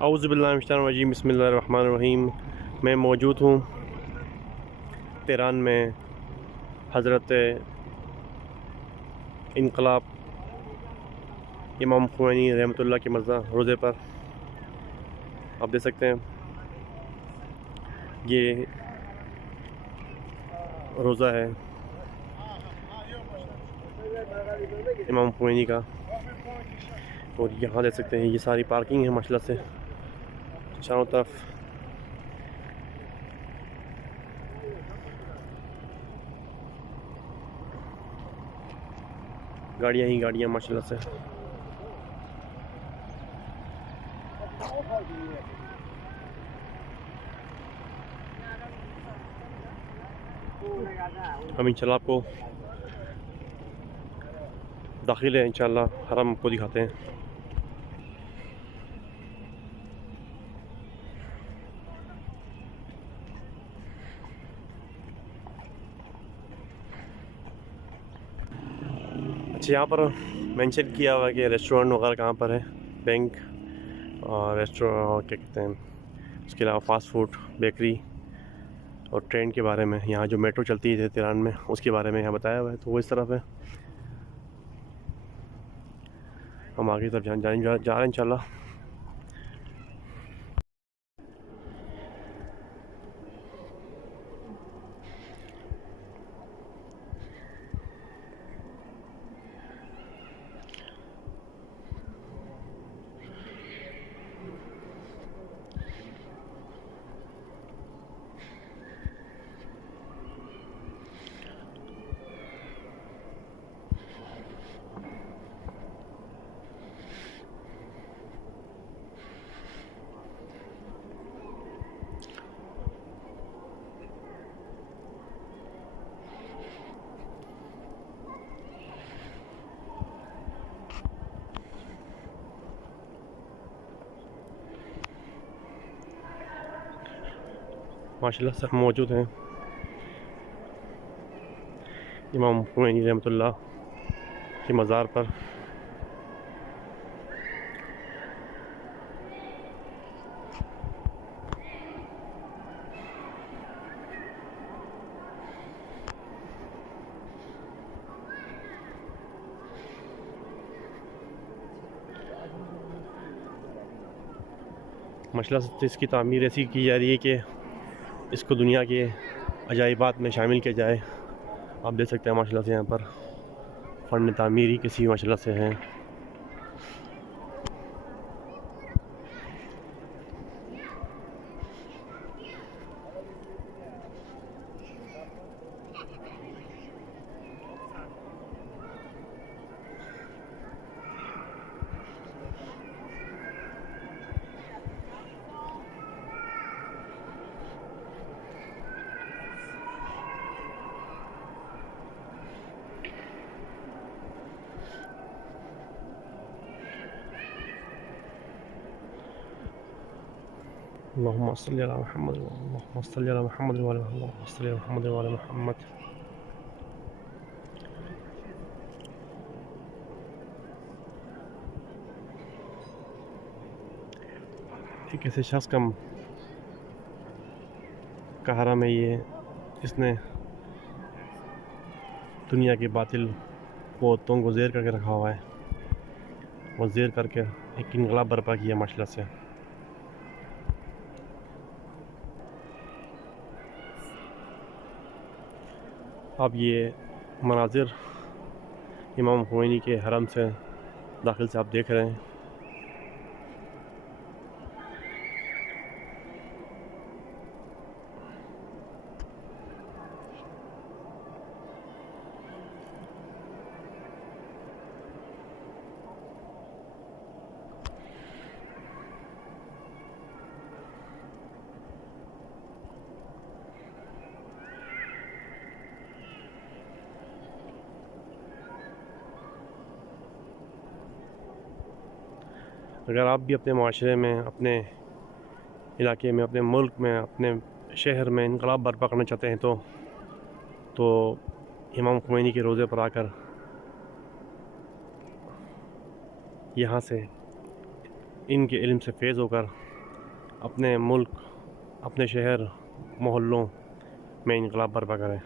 औज़ुबिल्लाहिमिनश्शैतानिर्रजीम बिस्मिल्लाहिर्रहमानिर्रहीम। मैं मौजूद हूँ तेहरान में हज़रत इनकलाब इमाम ख़ुमैनी रहमतुल्लाह के मज़ार रोज़े पर। आप देख सकते हैं ये रोज़ा है इमाम ख़ुमैनी का, और यहाँ देख सकते हैं ये सारी पार्किंग है माशाल्लाह से चारों तरफ। गाड़ियाँ ही गाड़ियाँ माशाल्लाह से। हम इंशाल्लाह आपको दाखिल है इंशाल्लाह हरम को दिखाते हैं। अच्छा, यहाँ पर मेंशन किया हुआ है कि रेस्टोरेंट वगैरह कहाँ पर है, बैंक और रेस्टोरेंट क्या कहते हैं, उसके अलावा फ़ास्ट फूड, बेकरी और ट्रेन के बारे में, यहाँ जो मेट्रो चलती है तेहरान में उसके बारे में यहाँ बताया हुआ है। तो वो इस तरफ है, हम आगे तरफ जा रहे हैं इंशाल्लाह। माशाल्लाह से हम मौजूद हैं इमाम ख़ुमैनी रहमतुल्लाह के मज़ार पर। माशाल्लाह से इसकी तामीर ऐसी की जा रही है कि इसको दुनिया के अजाइबात में शामिल किया जाए। आप देख सकते हैं माशाल्लाह से यहाँ पर फ़न तामीरी किसी माशाल्लाह से है। अल्लाहुम्मा सल्ली अला मुहम्मद अल्लाहुम्मा सल्ली अला मुहम्मद व अला अल्लाहुम्मा सल्ली अला मुहम्मद व अला मुहम्मद। एक ऐसे शख्स का हरम है ये, इसने दुनिया के बातिल क़ुव्वतों को ज़ेर करके रखा हुआ है और ज़ेर करके एक इनकलाब बर्पा किया माशाल्लाह से। अब ये मनाज़िर इमाम ख़ुमैनी के हरम से दाखिल से आप देख रहे हैं। अगर आप भी अपने माशरे में, अपने इलाके में, अपने मुल्क में, अपने शहर में इनकलाब बर्पा करना चाहते हैं तो इमाम ख़ुमैनी के रोज़े पर आकर यहाँ से इनके इल्म से फैज़ होकर अपने मुल्क, अपने शहर, मोहल्लों में इनकलाब बर्पा करें।